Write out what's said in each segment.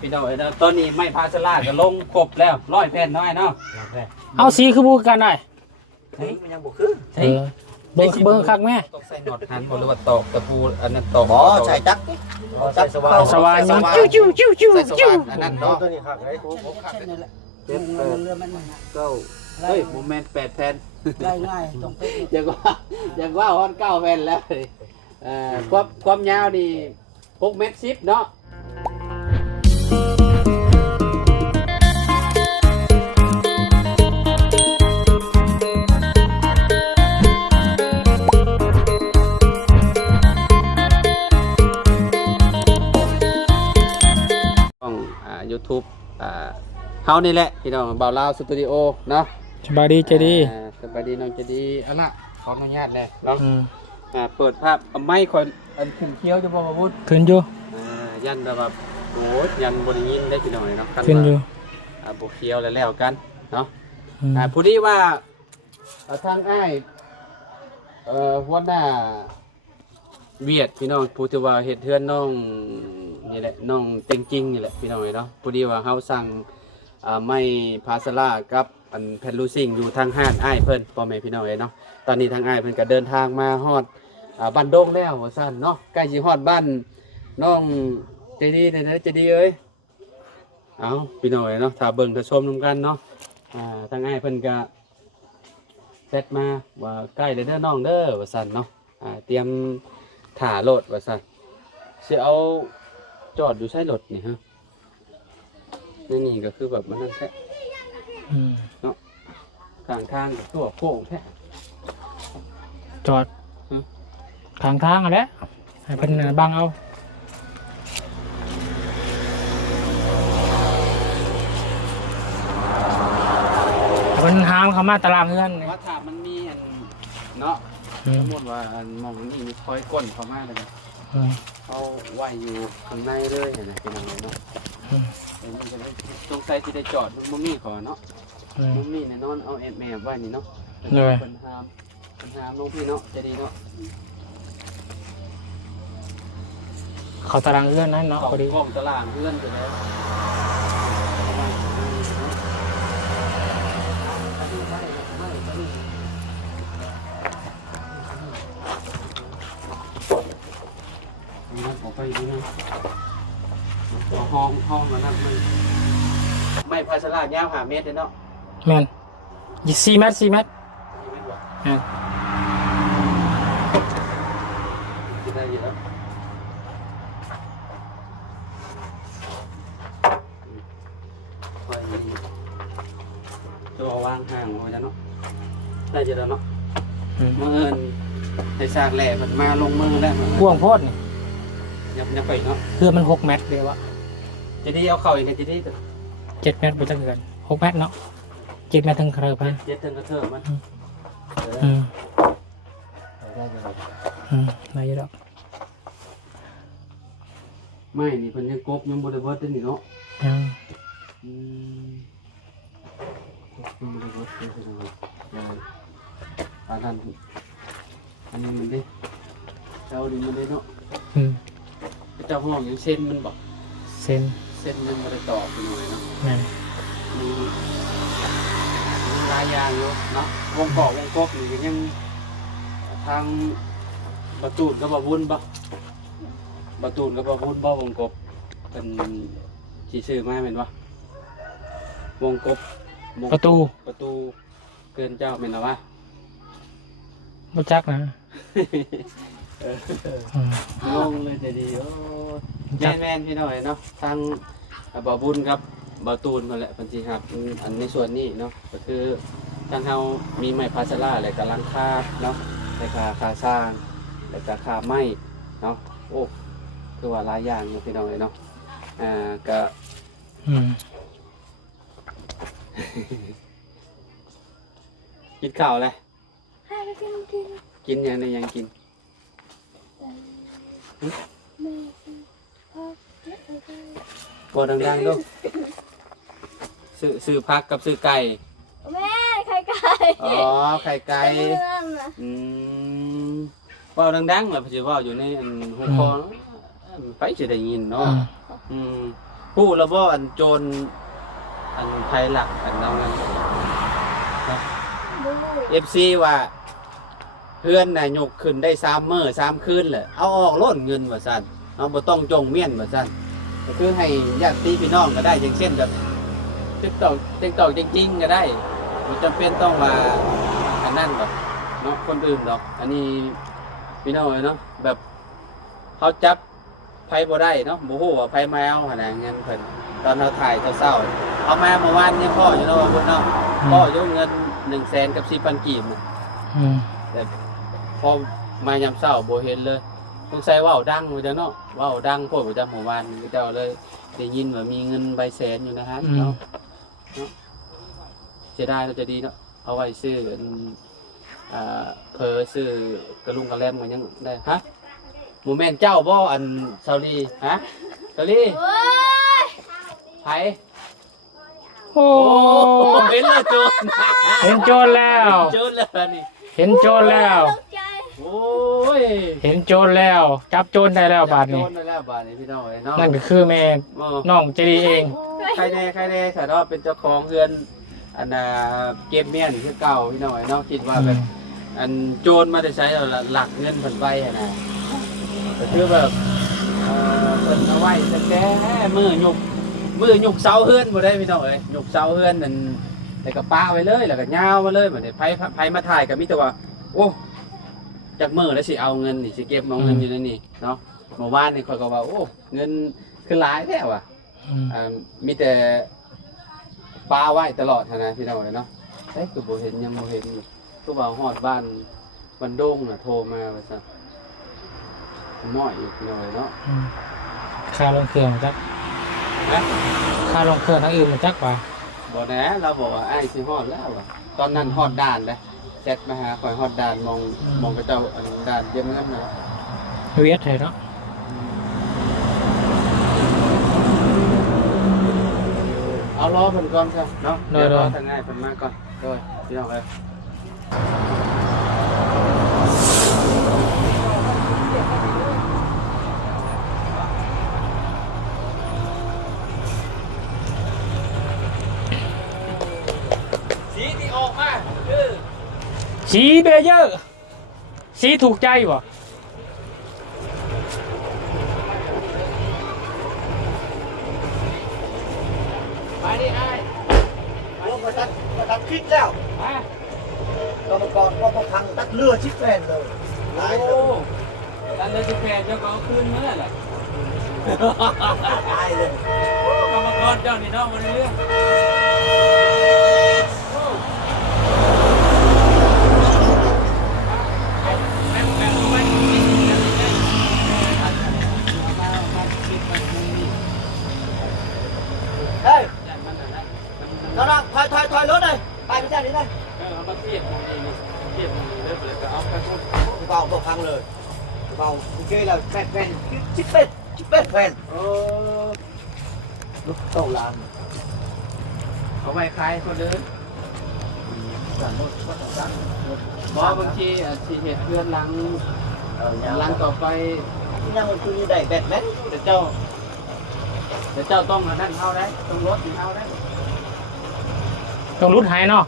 พี่น้องตอนนี้ไม่พาสลาก็ลงครบแล้ว100 แผ่นน้อยเนาะ เอาสีคือบูกันได้ เฮ้ยมันยังบ่คือ เบิ่งคักแม่ ต้องใส่น็อตหันบ่หรือว่าตอกตะปูอันนั้นตอก บ่ใส่จักใส่สว่าน สว่านจิ้วจิ้วจิ้วจิ้ว ใส่ส จิ้ว ว่านอันนั้นเนาะ ตัวนี้ครับไอ้ เก้าโมเมนต์8 แผ่น ง่ายๆต้องไป อย่างว่าฮอด9 แผ่นแล้วความยาวนี่6 เมตร 10เนาะYouTube เฮานี่แหละพี่น้องบ่าวลาวสตูดิโอเนาะ สบายดีใจดี สบายดีน้องใจดีเอาล่ะขออนุญาตแน่เนาะเปิดภาพเอาไม้คอยอันขึ้นเคี้ยวจะบ่มาพูด ขึ้นอยู่ ยันแบบโอ้ยันบ่ได้ยินได้พี่น้องเนาะ ขึ้นอยู่ บ่เคี้ยวแล้วกันเนาะผู้นี้ว่าทางอ้ายหัวหน้าเวียดพี่น้องผู้ที่ว่าเฮ็ดเฮือนน้องนี่แหละน้องเต็งจริงนี่แหละพี่น้องเนาะผู้ที่ว่าเฮาสั่งไม้พาสลากับอันแผ่นลูซิ่งอยู่ทางห้านอ้ายเพิ่นพ่อแม่พี่น้องเนาะตอนนี้ทางอ้ายเพิ่นก็เดินทางมาฮอดบ้านดงแล้วว่าซั่นเนาะใกล้สิฮอดบ้านน้องใจดีได้ใจดีเอ้ยเอาพี่น้องเนาะถ้าเบิ่งถ้าชมนำกันเนาะทางอ้ายเพิ่นก็เซตมาว่าใกล้แล้วเด้อน้องเด้อว่าซั่นเนาะเตรียมถ่ารถว่าซั่นสิเอาจอดอยู่ใช้รถนี่ฮะนี่ก็คือแบบมันนั่นแท้เนาะข้างทางตัวโค้งแท้ จอดข้างทางอะไรให้เป็นบังเอาเป็นหามเข้ามาตารางเงิน ว่าถ้ามันมีอันเนาะสมมติว่าอันมองนี่มีคอยก้นเข้ามาเลยเขาไหวอยู่ข้างในเลยเห็นไหมเป็นยังไงเนาะตรงใส่ที่ได้จอดมุมนี้ก่อนเนาะมุมนี้แน่นอนเอาแอบแม่ไว้นี่เนาะเป็นหามลงพี่เนาะจะดีเนาะ เขาตารางเงินนั่นเนาะพอดี กล้องตารางเพื่อนไปแล้วออกไปดูนะห้องมันนั่นไม่พาสลาดยาว5 เมตรเลยเนาะ แม่น4 เมตร4 เมตรไแม่นด้อยู่แล้วตัววางห่างไว้แล้วเนาะได้อยู่แล้วเนาะเมื่อในซากแหล่มันมาลงมือแล้ว พ่วงโพดนี่ ยังไปเนาะ เพื่อมัน6 เมตรเดียววะ จะดีเอาเข่าอีกจะดี7 เมตรไปตั้งเกิน6 เมตรเนาะ7 เมตรถึงเครือไป เจ็ดถึงกระเทิบมันได้เยอะแล้วไม่นี่เป็นยังกบยังบริเวณได้นี่เนาะยังบริเวณได้ยังอันนี้มันดิเจ้าดิมันดิเนาะเจ้าห้องยังเส้นมันบอกเส้นมันมาได้ต่อไปหน่อยเนาะมีลายยางอยู่เนาะวงเกาะวงกบนี่ยังทางประตูกับบะวุ้นประตูกับบะวุ้นวงกบเป็นที่ชื่อมาเป็นวะวงกบประตูเกินเจ้าเป็นหรอวะรู้จักนะงงเลยจะดีโอ้แม่นพี่หน่อยเนาะทางบะวุ้นครับบะตูนมาแหละพันธีครับอันในส่วนนี้เนาะก็คือทางเรามีไม้พาสลาอะไรกับลังคาเนาะในคาสร้างแล้วก็คาไม้เนาะโอ้คือว่าหลายอย่างพี่น้องเลยเนาะก็กินข้าวเลยกินยังไงยังกินบ่ดังๆดูซื้อพักกับซื้อไก่แม่ไข่ไก่อ๋อไข่ไก่ว่าดังๆเลยพี่ว่าอยู่ในหูคอไปจะได้ยินเนาะ ฮู้แล้วบ่อันโจรอันภัยหลักอันเอานั้น บู FC ว่าเพื่อนน่ะยกขึ้นได้3มื้อ3คืนแหละเอาออกโลดเงินว่าซั่นเนาะบ่ต้องจงเมียนว่าซั่นก็คือให้ญาติพี่น้องก็ได้อย่างเช่นแบบ TikTok จริงๆก็ได้บ่จำเป็นต้องว่าอันนั้นหรอกเนาะคนอื่นดอก อันนี้พี่น้องเนาะแบบเขาจับไผบ่ได้เนาะบ่ฮู้ว่าไผมาเอาหั่นน่ะเงินเพิ่นตอนเราถ่ายเช้าๆเอามาเมื่อวานนี้พ่ออยู่เนาะว่าเพิ่นเนาะพ่ออยู่เงิน 100,000 กับ 4,000 กีบน่ะ อืม แต่พอมายามเช้าบ่เห็นเลยสงสัยว่าวดังว่าจังเนาะว่าวดังโพดว่าจังเมื่อวานนี้เจ้าเลยได้ยินว่ามีเงินใบแสนอยู่นะฮะเนาะเสียดายเราจะดีเนาะเอาไว้ซื้อเพอซื้อกระลุงกระแลมมันยังได้ฮะหมูแม่นเจ้าบ่อันเซาลีฮะเซาลี โอ้ย ไผ โอ้ โอ้เห็นแล้วโจร เห็นโจรแล้ว โจรแล้วนี่ เห็นโจรแล้ว ตกใจ โอ้ย เห็นโจรแล้ว จับโจรได้แล้วบาดนี้ โจรได้แล้วบาดนี้พี่น้องเอ้ยเนาะ นั่นก็คือแม่น้องใจดีเอง ใครแน่ถ้าเนาะเป็นเจ้าของเรือนอันเก็บเมียนคือเก่าพี่น้องเอ้ยเนาะคิดว่าแบบอันโจรมาได้ใช้หลักเงินเพิ่นไว้อะนะก็คือแบบเพิ่นเอาไว้แต่มือยกเสาเฮือนบ่ได้พี่น้องเอ้ยยกเสาเฮือนนั่นแล้วก็ป้าไว้เลยแล้วก็ยาวมาเลยบัดนี้ไผมาถ่ายก็มีแต่ว่าโอ้จากมือแล้วสิเอาเงินนี่สิเก็บเอาเงินอยู่ในนี่เนาะเมื่อวานนี่ข้อยก็ว่าโอ้เงินคือหลายแท้ว่ะ มีแต่ปลาไว้ตลอดนะพี่น้องเอ้ยเนาะเฮ้ยคือบ่เห็นยังบ่เห็นอยู่คือว่าฮอดบ้านโด่งน่ะโทรมาว่าซั่นม้อยอีกพี่น้องเอ้ยเนาะ ค่าลงเครื่องมาจัก นะ ค่าลงเครื่องทั้งอื่นมาจักว่า บ่แหน่เราบอกว่าอ้ายสิฮอดแล้วว่ะตอนนั้นฮอดด่านเลยแชทมาหาข่อยฮอดด่านมองกระเจ้าอันด่านเยี่ยมเงินนะ เวียดให้เนาะ เอารอเพิ่นก่อนซะเนาะเดี๋ยวรอทางง่ายเพิ่นมาก่อนโดยพี่น้องเอ้ยสีที่ออกมาคือ สีเบเยอร์สีถูกใจบ่ ไปดิไอ้ ลงมาตัดคลิปแล้ว ไป กรรมกรก็มาพังตัดเรือชิดแฟนเลยหลาย โอ้ เลย ตอนเดินจะแพ้เจ้าก็เอาคืนเมื่อไหร่ ตายเลย กรรมกรเจ้านี่น้องมาเรื่องเฮ้ยน้องถอยรถเลยไปไม่ใช่นี่เลย เอามาเทียบมองเองเทียบเริ่มเลยก็เอาไปพูด เบาพังเลยเบาโอเคแล้วแฟนชิดเป็ดแฟน โอ้ ลูกเต้าลาน เอาไว้ใครคนเดิน สั่งรถสั่งรถ บอกบางทีสีเหตุเพื่อนหลังต่อไป ที่นั่งมันคือได้แบตแมน แต่เจ้าต้องมานั่นเข้าได้ต้องรถถึงเข้าได้ ต้องรุดหายเนาะ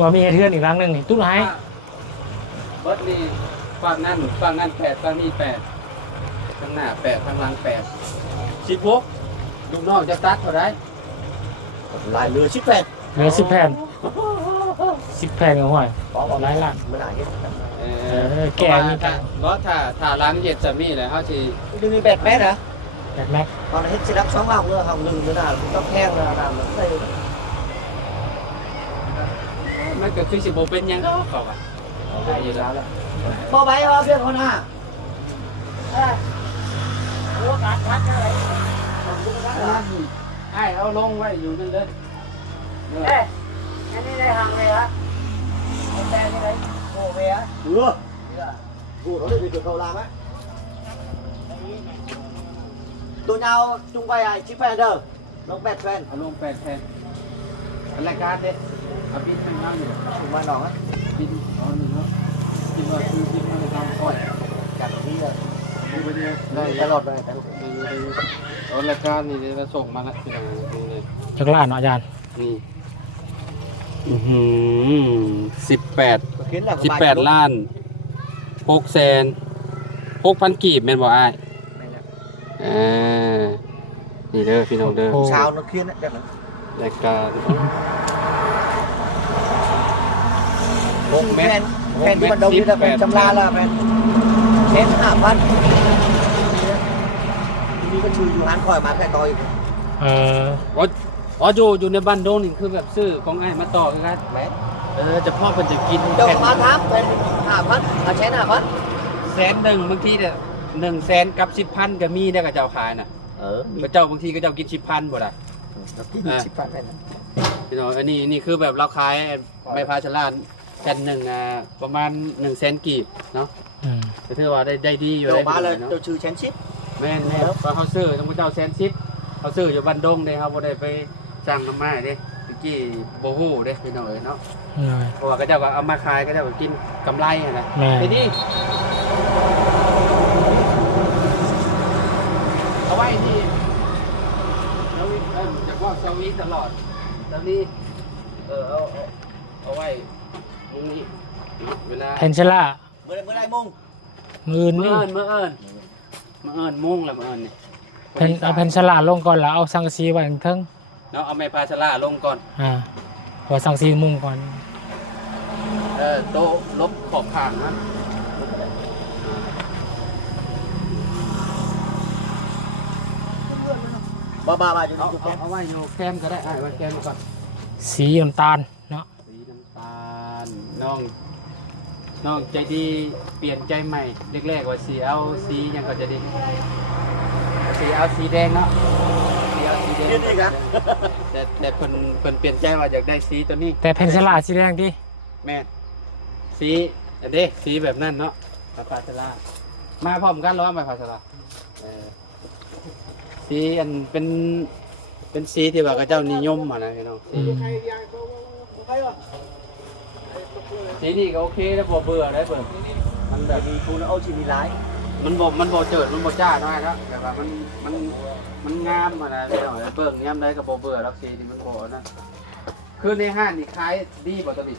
ว่ามีเทือนอีกครั้งหนึ่งนี่ตุ้นหาย รถนี่ฝั่งนั้น8ฝั่งนี้8ข้างหน้า8ข้างหลัง816ลูกน้องจะตัดเท่าไร ลายเรือชิดแฟน เหลือ10 แผ่น10 แผ่นกับห่วย บอก หลายล้าน ไม่ได้เห็น แก่มี ถ้าเพราะถ้าล้างเห็ดจะมีเลยเขาสิ ดูมีแบตแมนนะ แบบแม็ก ตอนเฮ็ดสิรับ2ห้องเรือห้อง1นะต้องแพงนะน้ำมันใส่ มันก็คือสิบ่เป็นหยังดอกเขาว่าได้อยู่แล้ว พอไปเอาเพื่อนคนหน้า ไอ้เอาลงไว้อยู่นั่นเลย อันนี้ได้หังเลยครับแต่นี่เลย โอ้เวียเรือกูเราได้ไปจุดเขาลาไหมตัวยาวจุงไปไอ้ชิปแฟนเด้อลงแบตแฟน เอาลง8แทนรายการเด้เอาบินไปเอาอยู่ ถูกมาหนองนะ บินเอาหนึ่งเนาะบินว่าคือบินมาในทางคอย กัดที่เลย ได้ตลอดเลยแต่ เอารายการนี่จะส่งมาแล้วพี่น้องดูเลย จักรล้านเนาะอาจารย์ นี่18 เขียนแล้ว 18 ล้าน6,600,000 กีบแม่นบ่อ้ายนี่เด้อพี่น้องเด้อ ชาวนักเขียนแบบนั้น รายการ แฟนที่มันดมนี่แฟนจำลาละแฟนเช่น5,000นี่ก็ชื่ออยู่หันคอยมาแค่ต่อย อ๋ออยู่ในบ้านโดงนี่คือแบบซื้อของอ้ายมาต่อคือกัน แม่ จะพ่อเพิ่นจะกิน เดี๋ยวมาถามเป็น5,000เอาใช้5,000 แสนหนึ่งบางทีเนี่ย100,000กับ10,000ก็มีได้กับเจ้าขายน่ะ มี ก็เจ้าบางทีก็เจ้ากิน10,000บ่ได้ กิน10,000ได้นะ พี่น้องอันนี้คือแบบเราขายใบพาชลานแผ่นหนึ่งประมาณ100,000 กีบเนาะ ก็ถือว่าได้ดีอยู่ เดี๋ยวมาเลย เนาะ เดี๋ยวชื่อแชนชิป แม่นแน่เพราะเขาซื้อต้องเจ้าแสนซิปเขาซื้ออยู่บ้านดงเด้เขาบ่ได้ไปสั่งน้ำไม้เด้ตะกี้บ่ฮู้เด้พี่น้องเอ้ยเนาะเพราะว่าก็เจ้าก็เอามาขายก็เจ้าก็กินกำไรนะ แม่ ทีนี้เอาไว้ที่สวิตจะว่าสวิตตลอดตอนนี้เอาไว้ตรงนี้เวลา เพนเชล่า เมื่อไรมุ่ง มือ เมื่ นี่ อเอิญมุ่งแล้วเอิญนี่ เอาเพนเชล่าลงก่อนแล้วเอาสังกะสีไว้เทิง เนาะเอาไม้พาชลาลงก่อน พอสังกะสีมุงก่อน โต๊ะลบขอบข้างนะ บ้าอยู่ เอา ในจุดแคม เอาไว้อยู่แคมก็ได้ไว้แคมก่อน สีน้ำตาลเนาะ สีน้ำตาลน้องใจดีเปลี่ยนใจใหม่แรกๆว่าสีเอาสีหยังก็จะดีสีเอาสีแดงเนาะสีเอาสีแดง นี่ครับ แต่เพิ่นเปลี่ยนใจว่าอยากได้สีตัวนี้ แต่เพนเชล่าสีแดงที่ แม่สีอันนี้สีแบบนั้นเนาะมาพาชลามาพร้อมกันหรอมาพาชลาสีอันเป็นสีที่ว่าเขาเจ้านิยมอ่ะนะพี่น้องสีนี่ก็โอเคแล้วบ่เบื่อได้เบิ่งมันแบบ มีคุณเอาชีวิตร้าย มันบ่เจิดมันบ่จ้าน้อยครับแต่ว่ามันงามอ่ะนะพี่น้องเบิ่งยามใดก็บ่เบื่อรักสีนี่มันบ่นะคือในห้างนี่ขายดีบ่ตะบิ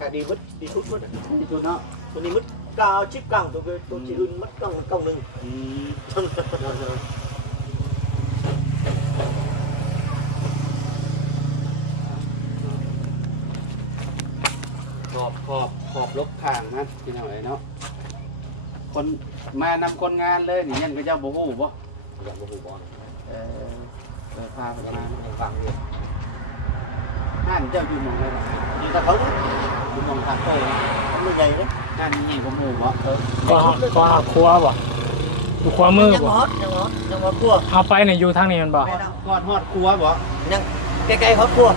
cả đi mất đi thuốc mất ที่จุดเนาะ tôi đi mất cao chip càng tôi chỉ hơn mất cong nừng ขอบลบข้างนะพี่น้องเนาะคนมานำคนงานเลยนี่ยันก็เจ้าบ่ฮู้บ่ อย่างบ่หูบ่ พาไปมาฟังเลยห้านเจ้าอยู่หมองเลย đi ta không อยู่หมองทางเตย không được dày đấy ห้านนี่บ่ฮู้บ่ ก็ครัวบ่อยู่ขวามือ nhưng บ่ mà hót cua เอาไปเนี่ยอยู่ทางนี้มันบ่ กอดฮอดครัวบ่ nhưng cái hót cua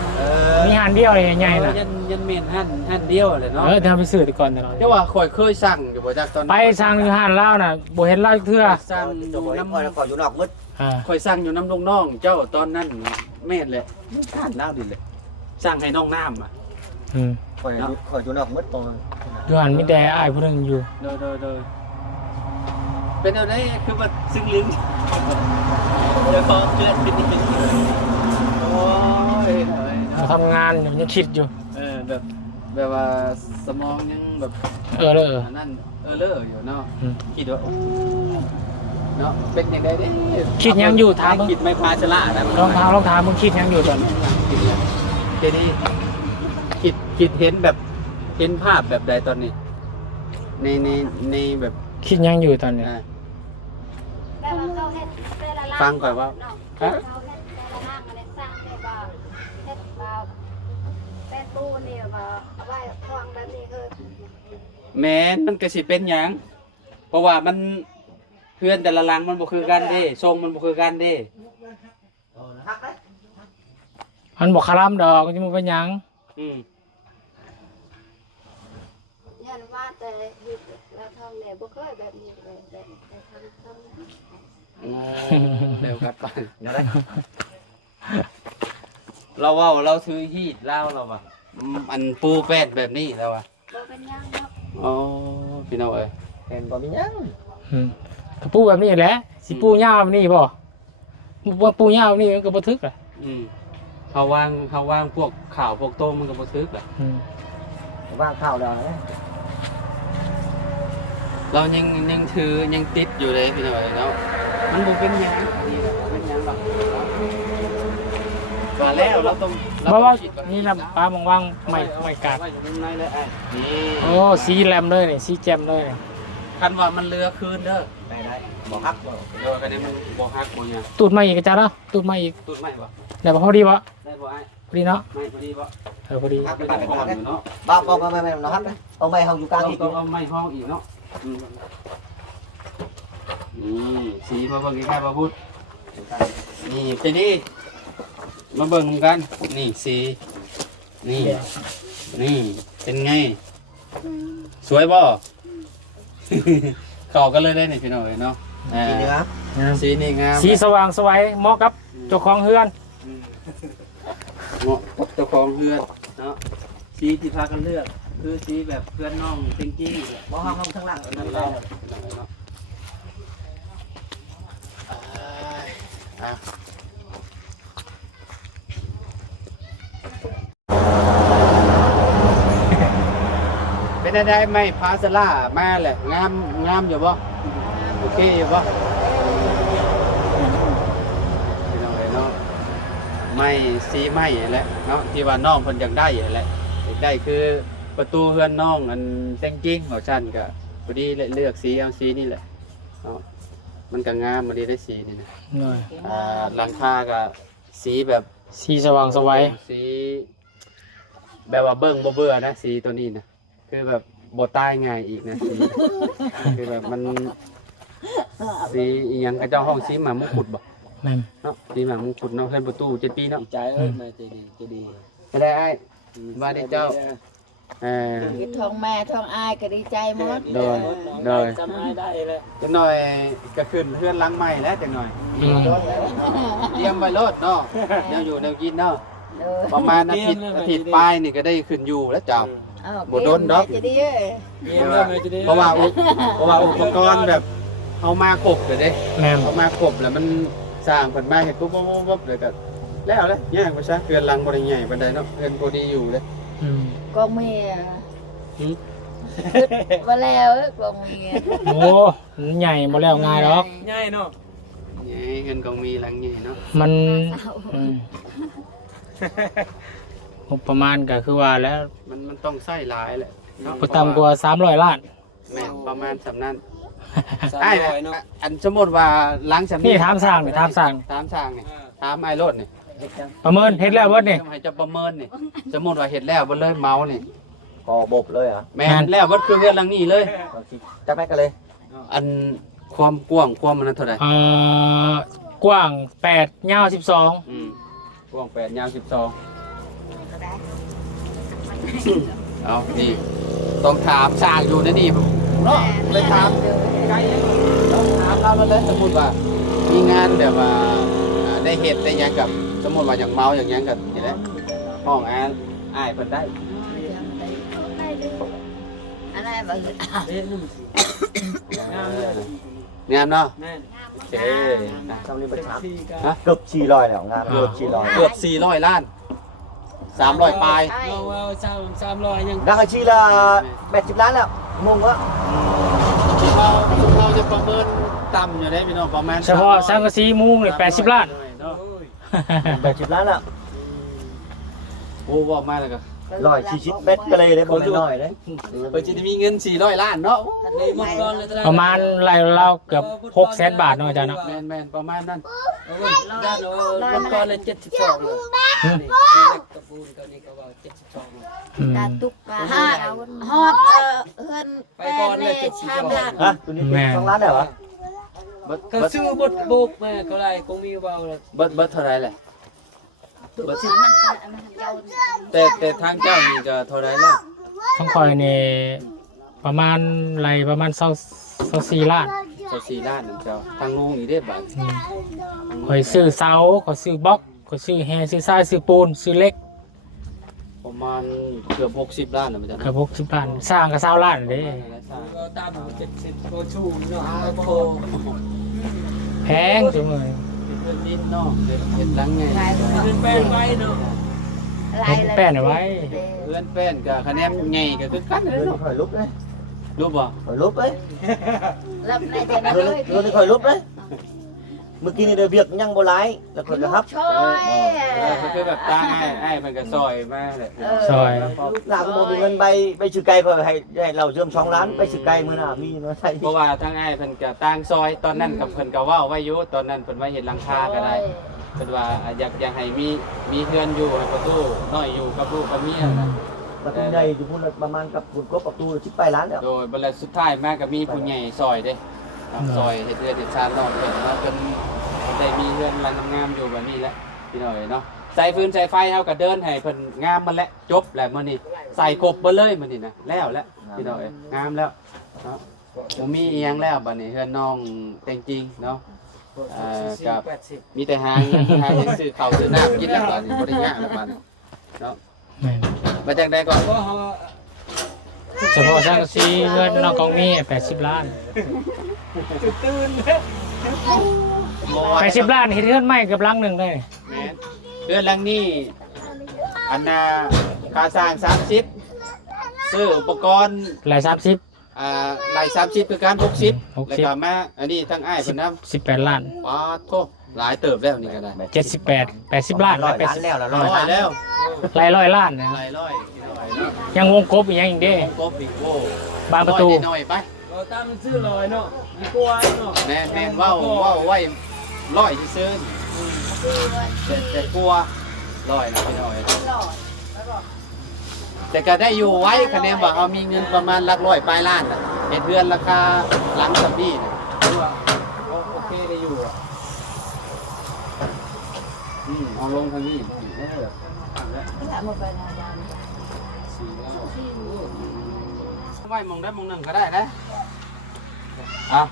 มีหานเดียวเลยใหญ่ๆนะ ยันเมนห้านเดียวเลยเนาะ เดี๋ยวไปซื้อดีก่อนตลอด เจ้าว่าข่อยเคยสั่งอยู่บ่จักตอน ไปสั่งอยู่หานเล่าน่ะบ่เห็นเล่าเทื่อ สั่ง cho bồi coi nó còn chỗ nọc mất ข่อยสั่งอยู่น้ำลูกน้องเจ้าตอนนั้นแม่นแหละท่านน้ำดิเลยสั่งให้น้องน้ำอ่ะ khỏi chỗ nọc mất còn อยู่หันมีแต่อ้ายผู้หนึงอยู่ โดยเป็นอะไรคือว่าซึ้งลึงเดี๋ยวพอเพื่อนเป็นอีกโอ้ย มาทำงานอยู่ยังคิดอยู่ แบบว่าสมองยังแบบ เลย อันนั้นเลอะอยู่เนาะคิดว่าเนาะเป็นอย่างไรดิ คิดยังอยู่ถามมึง คิดไม่พาชละนะ ลองถามมึงคิดยังอยู่ตอนนี้ เจนี่คิดเห็นแบบเห็นภาพแบบใดตอนนี้ในแบบ คิดยังอยู่ตอนนี้ ฟังก่อนว่า ฮะเขาเฮ็ดแต่ละห้างอะไรสร้างแต่ว่าเฮ็ดว่าเป็นปูนี่ว่าเอาไว้ทวงแบบนี้คือ แม้นมันก็สิเป็นหยังเพราะว่ามันเพื่อนแต่ละหลังมันบ่คือกันเด้ทรงมันบ่คือกันเด้ hắc đấy มันบอกคารามดอกจะมึงเป็นหยัง ยันว่าแต่อยู่แล้วทองเนี่ยบ่เคยแบบนี้เลยแต่ทำทำ เร็วกัดไป nhỏ đấy เราว่าเราถือฮีดเล่าเราว่ะอันปูแปดแบบนี้แล้วว่ะ บ่เป็นหยังเนาะ อ๋อพี่น้องเอ้ย em có miếng nhá กระปูแบบนี้แหละสิปูยาวแบบนี้บ่ว่าปูยาวแบบนี้มันก็บ่ทึกอ่ะ เขาวางพวกข่าวพวกโต้มมันก็บ่ทึกแหละ ว่างข้าวแล้วนะ เรายังถือยังติดอยู่เลยพี่น้อยเนาะมันบ่เป็นหยังนี่เป็นหยังหรอกมาแล้วเราต้อง เพราะว่านี่ลำปลามองว่างไม่กาด ไว้อยู่ข้างในเลยไอ้นี่ โอ้สีแลมเลยนี่สีแจ่มเลยนี่ คันว่ามันเรือคืนเด้อ ได้บอกฮักบอก เดี๋ยวกันนี้มันบ่ฮักบ่หยัง ตูดมาอีกจ้าเนาะตูดมาอีก ตูดไม่บ่ ได้บ่พอดีบ่ ได้บ่ไอ้ พอดีเนาะ ไม่พอดีบ่ พอดี ฮัก ไม่ ไป ได้ ฮัก ห้อง ไป อยู่เนาะ บ้าบอกไม่น้องฮักเอาไม่ห้องอยู่กลาง ต้อง อีก ต้องเอาไม้ห้องอีกเนาะนี่สีมาเบิ่งใกล้ๆบ่พูดนี่เป็นนี่มาเบิ่งกันนี่สีนี่เป็นไงสวยบ่ เข้ากันเลยได้นี่พี่น้อยเนาะ สีเนื้อ สีนี่งาม สีสว่างสวยเหมาะกับเจ้าของเฮือน เหมาะกับเจ้าของเพื่อนเนาะสีที่พากันเลือกคือสีแบบเพื่อนน้องจริงๆ บอกห้องข้างล่าง นั่นเราเป็นอะไรไหมพาสลามาแหละงามอยู่บ่โอเคอยู่บ่เนาะไม่สีไม่แหละเนาะที่ว่าน้องเพิ่นอยากได้แหละอยากได้คือประตูเฮือนน้องอันเต็งจริงเหมือนฉันก็พอดีเลือกสีเอาสีนี่แหละเนาะมันก็งามพอดีได้สีนี่นะ หน่อย หลังคาก็สีแบบ สีสว่างสวย สีแบบว่าเบิ่งบ่เบื่อนะสีตัวนี้นะคือแบบบ่ตายง่ายอีกนะสี คือแบบมันสีอีหยังกระเจ้าห้องสีหมามงกุฎบ่ แม่น เนาะสีหมามงกุฎเนาะเพิ่นประตู7 ปีเนาะ ใจเอ้ยไม่ใจดี ไม่ได้ไอ้ว่าได้เจ้าคือทองแม่ทองอายก็ดีใจหมด โดย จำไม่ได้เลย จังหน่อยก็ขึ้นเพื่อนหลังใหม่แล้วจังหน่อยเตรียมไว้รถเนาะแนวอยู่แนวกินเนาะประมาณอาทิตย์ปลายนี่ก็ได้ขึ้นอยู่แล้วเจ้า บ่โดนดอก จะดีเอ้ย เพราะว่าอุปกรณ์แบบเอามาครบเลยเด้ แม่น เอามาครบแล้วมันสร้างเพิ่นมาเฮ็ดปุ๊บเลยก็แล้วเลยแยกไปซะเรือนหลังบ่ได้ใหญ่ปานใดเนาะเรือนบ่ดีอยู่เลย ก็เมียมาแล้วก็เมีย โอ้ใหญ่บ่แล้วง่ายหรอก ง่ายเนาะ ใหญ่เงินก็มีหลังใหญ่เนาะ มันงบประมาณก็คือว่าแล้ว มันต้องใช้หลายแหละเนาะ บ่ต่ำกว่า300ล้าน แม่นประมาณสำนั้นไอ้อันสมมุติว่าหลังสำ นี่ถามสร้างนี่ถามสร้าง ถามสร้างนี่ถามไอ้รถนี่ ประเมินเฮ็ดแล้วเบิดนี่ ให้จะประเมินนี่สมมุติว่าเฮ็ดแล้วบ่เลยเมานี่ ก็บบเลยอ่ะ แม่นแล้วเบิดคือเรือนหลังนี้เลย จะไปกันเลย อันความกว้างความมันเท่าไหร่ กว้าง8ยาว12 กว้าง8ยาว12เอานี่ต้องถามสร้างอยู่นะนี่เนาะเลยถามใกล้ต้องถามเราแล้วสมมุติว่ามีงานแบบว่าได้เฮ็ดได้หยังกับสมมุติว่าอย่างเมาอย่างหยังกับนี่แหละห้องอ้ายเพิ่นได้ อะไรบ้าง งามเนาะ แม่ โอเค ทำนี่ประชาเกือบ400แล้วงานเกือบ400 เกือบ400 ล้าน 300 ปลาย เรา300ยังดังอาชีละ80ล้านแล้วงงวะ เราจะประเมินต่ำอยู่ได้พี่น้องประมาณ เฉพาะสังกะสีมุงนี่80ล้าน 80ล้านแล้ว โอ้ว่ามาแล้วก็ 140เมตรก็เลยได้บ่แม่นน้อยเลย เพิ่นจะมีเงิน400 ล้านเนาะ ประมาณรายเราเกือบ600,000 บาทเนาะอาจารย์เนาะ แม่นประมาณนั้น ด้านวันก่อนเลย72เลยกระปูนตัวนี้ก็ว่า72 ตาตุกฮอดเฮือนไปก่อนเลยชามละ ฮะตัวนี้2ล้านได้เหรอ ก็ซื้อบทโบกมาก็ได้คงมีเบาเลย เบิดเท่าไหร่แหละ มันเจ้า แต่ทางเจ้านี่ก็เท่าไหร่แล้ว ต้องคอยนี่ประมาณไรประมาณ24ล้าน 24 ล้านนึงเจ้าทางลุงอีกเด้บาท คอยซื้อเสาคอยซื้อบล็อกคอยซื้อแฮซื้อทรายซื้อปูนซื้อเหล็ก ประมาณเกือบ60 ล้านนะมันจะ เกือบ60ล้านสร้างก็20ล้านเด้ 20 ก็ตาม70โคชูเนาะโค แพงจังเลย เพื่อนดินเนาะเห็ดหลังไง เป็นแป้งไว้เนาะ ให้แป้นเอาไว้ เพื่อนแป้นกับคะแนนไงก็คือกันเลย เดิน เนาะ ข่อยลุกเลย รู้บ่ ข่อยลุกเลย รับในเดือน เดินเดินข่อยลุกเลยเมื่อกี้นี่เดือเบียกยังโบราณแล้วข่อยก็ครับ ช่วย ก็คือแบบตาไอ้มันก็ซอยมาแหละ ซอย หลังบ่มีเงินไปซื้อไก่ข่อยให้เราเชื่อม2 ล้านไปซื้อไก่มื้อหน้ามีมาใส่ เพราะว่าทางไอ้เพิ่นก็ต่างซอยตอนนั้นกับเพิ่นก็เว้าไว้อยู่ตอนนั้นเพิ่นว่าเฮ็ดหลังคาก็ได้เพิ่นว่าอยากให้มีเฮือนอยู่ให้ประตูน้อยอยู่กับลูกกับเมียนะ ประตูใหญ่อยู่พุ่นประมาณกับพุ่นก็ประตู18 ล้านแล้ว โดยบัดสุดท้ายมาก็มีผู้ใหญ่ซอยเด้ซอยเฮ็ดเรือนเฮ็ดชานน้องเพิ่นว่าเพิ่นได้มีเฮือนหลังงามๆอยู่แบบนี้แหละพี่น้อยเนาะใส่ฟืนใส่ไฟเฮาก็เดินให้เพิ่นงามมันแล้วจบแล้วมื้อนี้ใส่ครบเบิดเลยมื้อนี้นะแล้วพี่น้อยงามแล้วเนาะบ่มีอีหยังแล้วบัดนี้เฮือนน้องแต่งจริงเนาะกับ 80 มีแต่หาเงินซื้อข้าวซื้อน้ำกินแล้วบัดนี้บ่ได้ยากแล้วบัดนี้เนาะ แม่น มาจากใดก่อน ก็เฮา เฉพาะสร้างซีเงินนอกกองมี80 ล้าน ตื่น 80 ล้านเฮ็ดเงินใหม่เกับหลังหนึงได้ แม่นเดือนหลังนี้อันน่ะค่าสร้าง30ซื้ออุปกรณ์ หลาย30 ราย30คือการ60แล้วก็มาอันนี้ทั้งอ้ายเพิ่นนำ 18 ล้าน ปาโทหลายเติบแล้วนี่ก็ได้ 78 80 ล้าน 100 ล้านแล้วละ ร้อย 100 ล้าน แล้ว หลายร้อยล้านนะ หลายร้อยพี่น้อยเนาะ ยังวงกบอีกยังอีกเด้ ครบอีกโอ้ บานประตู ร้อยน้อยๆไป ก็ตามซื้อลอยเนาะดีกว่าเนาะ แม่นๆเว้าไว้ร้อยซื่อๆแต่กลัวร้อยนะพี่น้อยแต่ก็ได้อยู่ไว้คะแนนว่าเฮามีเงินประมาณหลักร้อยปลายล้านน่ะเฮ็ดเรือนราคาหลังสับนี้น่ะ ถือว่าโอเคได้อยู่อ่ะ เอาลงทางนี้ไว้มองได้มองหนึ่งก็ได้นะ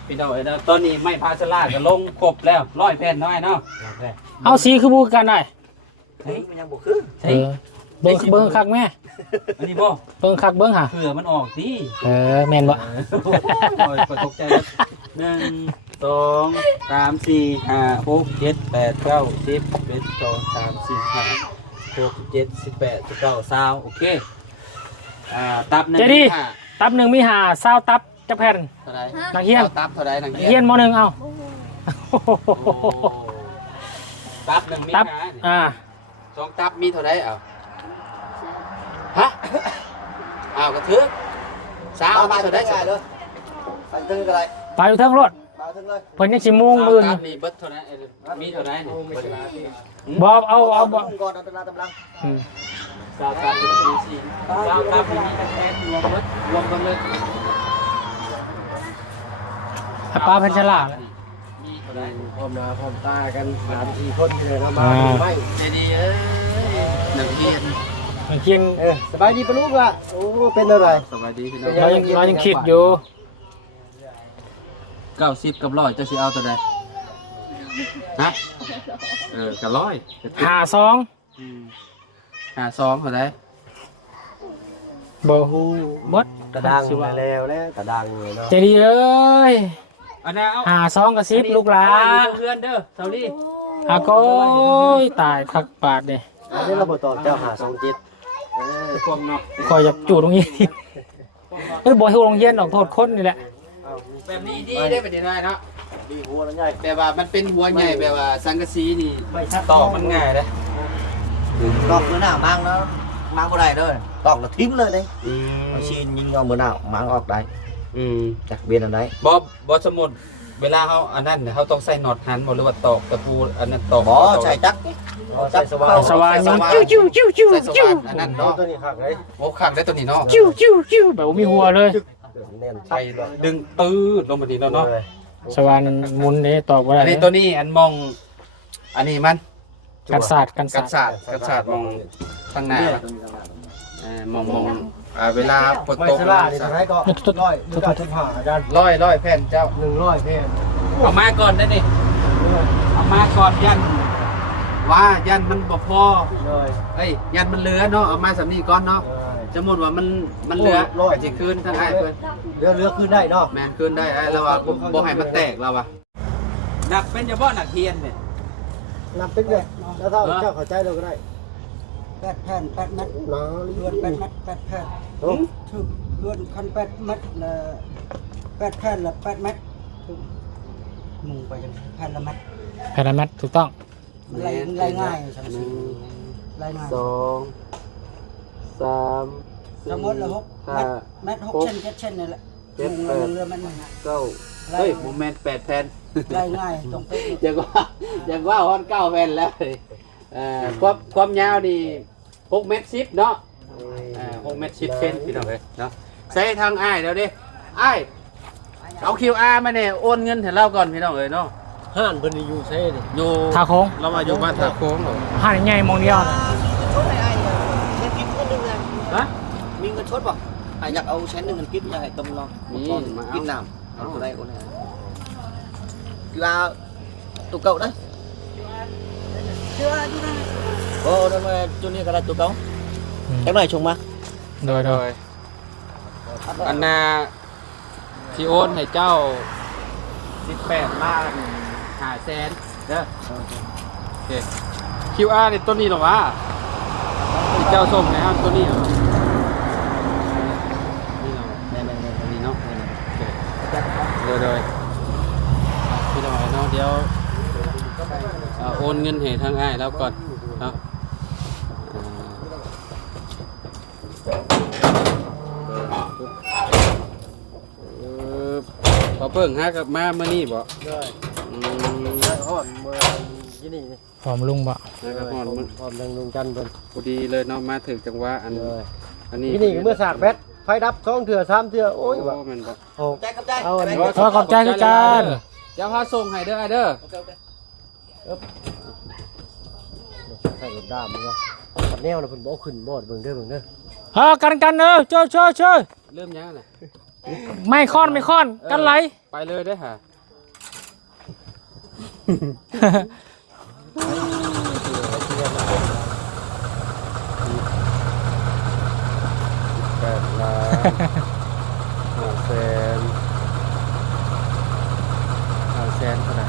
พี่น้อยนะตอนนี้ไม่พาสลาดก็ลงครบแล้ว100แผ่นน้อยเนาะ เอาสีคือบูกันได้ เฮ้ยมันยังบ่คือ เออเบิ่งคักแม่ อันนี้บ่ เบิ่งคักเบิ่งหา เผื่อมันออกดิ แม่นบ่ โอ้ยตกใจแล้ว1 2 3 4 5 6 7 8 9 10 11 12 13 14 15 16 17 18 19 20โอเคตับหนึ่ง เจดี ห้า ตับหนึ่งมีหาเศร้าตับจักแผ่น เท่าไหร นักเรียน ตับเท่าไหรนักเรี เฮียนมหนึ่งเอา ตับหนึ่งมี ตับ หา 2 ตับมีเท่าไหรฮะกระเทือกสาว เอา มี มา เท่า ได้ ไหร ไงเด้อไปถึงอะไร ไปอยู่เทั้งรถ มาถึงเลย เพิ่นยังสิมุ่งมือ ตับนี่เบิดเท่าไหรมีเท่าไหรเนี่ย บ่เอาบ่ ก่อนเอาตำราตำลัง อืม สาวตับมีสี่สาวตับมีทั้งแค่รวมเบิดรวมกันเลย ให้ป้าเพิ่นฉลาด มีเท่าไหร พร้อมหน้าพร้อมตากัน3-4คนเลยนะมา อ่า ไม่ เจดีเอ้ยนักเรียน มันเคียง สบายดีปะลูกล่ะโอ้เป็นอะไร สวัสดีพี่น้อง เรายังคิดอยู่ 90กับ100จะสิเอาตัวใดฮะกับ100 หาซอง 52เท่าไหร บ่ฮู้หมด กระดังแล้วกระดังเลยเนาะ เจดีเอ้ย อันน่ะเอา หาซองกระซิบลูกหลา เพื่อนเด้อเซาลี่ อาโก้ยตายคักปาดเด้ อันนี้เราบ่ตอบเจ้า527 ความเนาะ คอยอยากจูดตรงนี้บ่ให้โรงเรียนออกโทษคนนี่แหละ แบบนี้ดีได้ประเด็นได้เนาะ ดีหัวแล้วใหญ่ แบบว่ามันเป็นหัวใหญ่แบบว่าสังกะสีนี่ ไม่ชัด ตอกมันง่ายเด้อ ตอกมื้อหน้ามังแล้วมังบ่ได้เด้อตอกแล้วทิ้งเลยเด้เอาชีนยิงเอามื้อหน้ามังออกได้จักเบียนอันใด บ่สมมุติเวลาเฮาอันนั้นเฮาต้องใส่น็อตหันบ่หรือว่าตอกตะปูอันนั้นตอก บ่ใช้จักใช้สว่าน สว่านมันจิ้วจิ้วจิ้วจิ้ว ใส่ส จิ้ว ว่านอันนั้นเนาะ ตัวนี้คักเลย โอ้คักได้ตัวนี้เนาะ จิ้วจิ้วจิ้วแบบว่ามีหัวเลย แน่น ใส่ดึงตื้อลงมาดีแล้วเนาะ สว่านหมุนเด้ตอบบ่ได้ อันนี้ตัวนี้อันมองอันนี้มัน กันศาสตร์กัน กั ศา ด สตร์ สาดมองข้างหน้ามองเวลาฝน ไม่ ตก ฉลาดนี่ทำให้ก็100 125กัน ร้อยแผ่นเจ้า 100แม่น เอามาก่อนได้ดิเอามาก่อนยันว่ายันมันบ่พอ เลย เอ้ยยันมันเหลือเนาะเอามาสำนีก่อนเนาะ เลย จะหมดว่ามันเหลือก็สิคืนทางอ้ายเพิ่น เรือขึ้นได้เนาะ แม่นคืนได้อ้ายแล้วว่าบ่ให้มันแตกแล้วว่ะหนักเป็นจะบ่หนักเทียนเนี่ย นำเป็นเลยแล้วถ้าเจ้าเข้าใจเราก็ได้ 8 แผ่น 8 เม็ด เนาะ เลื่อน8 เม็ด 8 แผ่นถึกเลื่อนคัน8 เม็ดละ8 แผ่นละ8 เม็ดมุงไปจังแผ่นละเม็ด แพนแมทถูกต้อง ไล่ง่ายจังซี่ไล่ง่าย 2 3 ทั้งหมดละ6 เม็ด6เส้น7เส้นนี่แหละมุงเรือมันนึง 9เฮ้ยโมเมนต์8แผ่น ไล่ง่ายตรงเป๊ะ อย่างว่าฮอน9แผ่นแล้วความยาวนี่6เมตร10เนาะ6เมตร10เซนพี่น้องเอ้ยเนาะใส่ทางอ้ายเดี๋ยวดิอ้ายเอา QR มาเนี่ยโอนเงินให้เราก่อนพี่น้องเอ้ยเนาะ ห้านเพิ่นอยู่ใช่ดิ อยู่ ทาโค้ง เรามาอยู่บ้านท่าโค้งเหรอ ห้านใหญ่มองเดียวนะ ชดให้อ้ายเช็ดกิ๊บคนนึงเลย ฮะ มีเงินชดบ่อยากเอาเช็ดนึงเงินกิ๊บอยากให้ต้มลองกินน้ำเอาได้คนไหนคือว่าตุกเก่าได้ เชื่ออยู่นะ โอ้นั่นมาจุนี่ก็ได้ตุกเก่าจังไหนชงมา โดย อันนาที่โอนให้เจ้า18ล้าน5แสนเด้อโอเค QR นี่ต้นนี้หรอวะที่เจ้าส่งให้ตัวนี้เหรอนี่เหรอนี่เนาะโอเคเลยพี่น้องเนาะเดี๋ยวโอนเงินให้ทางอ้ายแล้วก่อนเนาะพอเพิ่งหากับมาเมื่อนี้บ่ฮ้อนเมื่อที่นี่ หอมลุงบ่ นะครับพอนมัน พร้อมดังลุงจันเพิ่น พอดีเลยเนาะมาถึงจังหวะอันนี้ ที่นี่เมื่อสากแบตไฟดับ2เทื่อ3เทื่อโอ้ย โอ้ ว่ะ แม่นบ่ โอ้ใจกับใจเอาอันนี้ ขอบใจคือกัน เดี๋ยวพาส่งให้เด้อเด้อ ใส่รถดามเนาะปัดแนวน่ะเพิ่นบ่ขึ้นบ่เบิ่งเด้อเด้อ กันเด้อช่วย เริ่มยังน่ะ ไม่ค้อนกันไหล ไปเลยเด้อฮะ8 ล้าน5 แสน5 แสนเท่าไหร่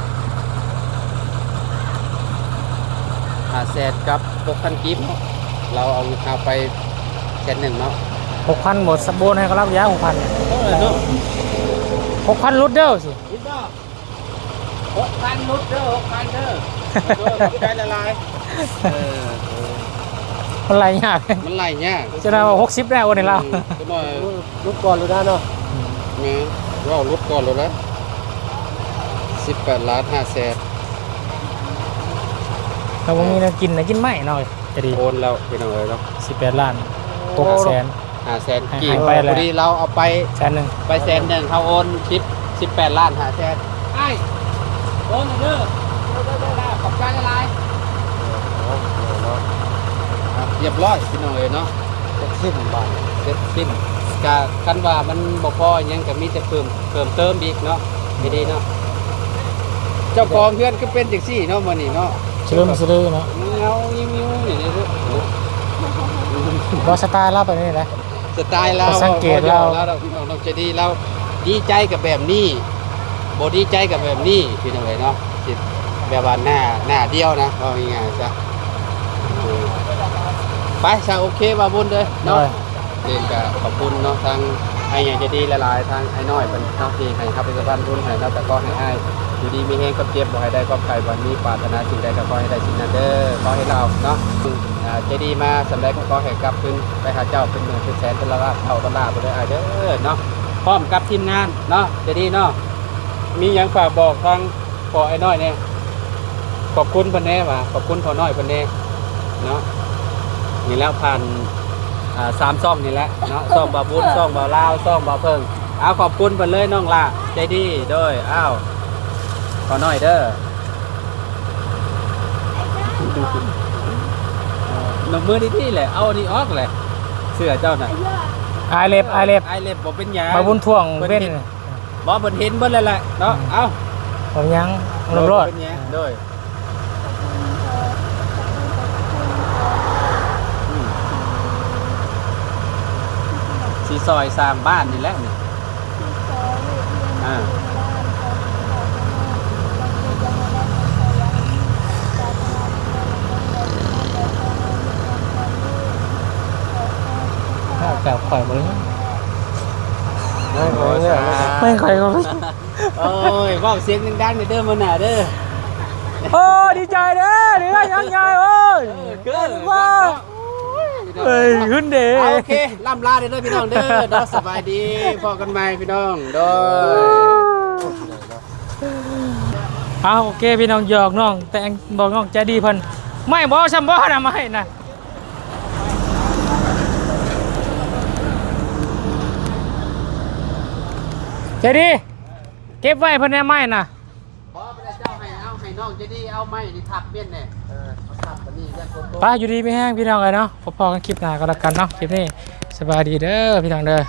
5 แสนกับ 6,000 กิฟต์เนาะเราเอาไป100,000เนาะ 6,000หมดสบู่ให้เขารับยา 6,000 เนาะ 6,000ลุดเด้อสิ คิดบ่6,000นุดเด้อ6,000เด้อใจละลายมันไหลยาก มันไหลยาก จะได้ว่า60ได้โอนให้เรา ก็บ่ รถก่อนรถด้านเนาะ แม่เราลดก่อนแล้วนะ18 ล้าน5 แสน ถ้าบ่มีแนวกินน่ะกินไม่หน่อยจะดี โอนแล้วพี่น้องเอ้ยเนาะ 18 ล้าน6แสน 5 แสนกี่ ให้ไปแล้ว พอดีเราเอาไป แสนหนึง ไปแสนหนึ่งเขาโอน18 ล้าน5 แสนไอ้โอนเด้อขอบใจละลายเรียบร้อยพี่น้องเอ้ยเนาะ สิ้นบาท เสร็จสิ้นกะกันว่ามันบ่พอหยังก็มีแต่เพิ่มเติมอีกเนาะดีๆเนาะเจ้าของเพื่อนก็เป็นจังซี่เนาะมื้อนี้เนาะ เชื่อมซื้อเนาะ เงายิ้มๆอย่างนี้เด้อ บ่สไตล์เราไปนี่แหละ สไตล์เรา สังเกตเรา พี่น้องเราจะดีเราดีใจกับแบบนี้บ่ดีใจกับแบบนี้พี่น้องเอ้ยเนาะสิแบบว่าหน้าเดียวนะว่าง่ายๆจ้ะไปซะโอเคว่าบุญเลยเนาะ เองก็ขอบคุณเนาะทางไอ้ใหญ่ใจะดีหลายๆทางไอ้น้อยเป็นเนาะที่ให้ครับเป็นสะพานทุนให้เนาะแต่ก็ให้อ้ายอยู่ดีมีเฮงกับเจ็บบ่ให้ได้ความใครวันนี้ปรารถนาสิ่งใดก็ขอให้ได้สิ่งนั้นเด้อขอให้เราเนาะใจดีมาสำเร็จก็ขอให้กลับคืนไปหาเจ้าเป็นหมื่นเป็นแสนเป็นล้านเท่าตลาดไปเลยอ้ายเด้อเนาะพร้อมกับทีมงานเนาะใจดีเนาะมีหยังฝากบอกทางพ่อไอ้น้อยเนี่ยขอบคุณเพิ่นแน่ว่าขอบคุณพ่อน้อยเพิ่นแน่เนาะนี่แล้วผ่าน3 ซ่องนี่แหละเนาะซ่องบาบุญซ่องบาลาวซ่องบาเพิ่งเอาขอบคุณเพิ่นเลยน้องล่ะใจดีเด้ออ้าวขอหน่อยเด้อหนุ่มมือดีๆแหละเอาอันนี้ออกแหละเสื้อเจ้าน่ะ อายเล็บ ไอเล็บบ่เป็นหยัง มาบุญท่วงเว้น บ่เพิ่นเห็นเบิดแล้วแหละเนาะเอา ผมยังลงรถ เป็นหยังเด้อ ที่ซอยสร้างบ้านนี่แหละนี่อ่าแบบข่อยบ่เลย ไม่ ไม่ข่อยก็ โอ้ยเว้าเสียงดังๆเด้อมื้อหน้าเด้อ โอ้ดีใจเด้อเด้อยังไงโอ้ย เกิน ว้าเฮ้ยขึ้นเด้ โอเคล่ำลาเด้อพี่น้องเด้อเนาะสบายดีพอกันใหม่พี่น้องโดย เอาโอเคพี่น้องหยอกน้องแต่งบอกน้องใจดีเพิ่นไม่บ่ซ้ำบ่นะไม่นะใจดีเก็บไว้เพิ่นแน่ไม่นะ พอพระเจ้าให้ให้น้องจะดีเอาไม้นี่ทับเบี้ยนแน่เอาทับอันนี้ยันคนโต ป้าอยู่ดีไม่แห้งพี่น้องเลยเนาะพอๆกันคลิปหน้าก็แล้วกันเนาะคลิปนี้สบายดีเด้อพี่น้องเด้อ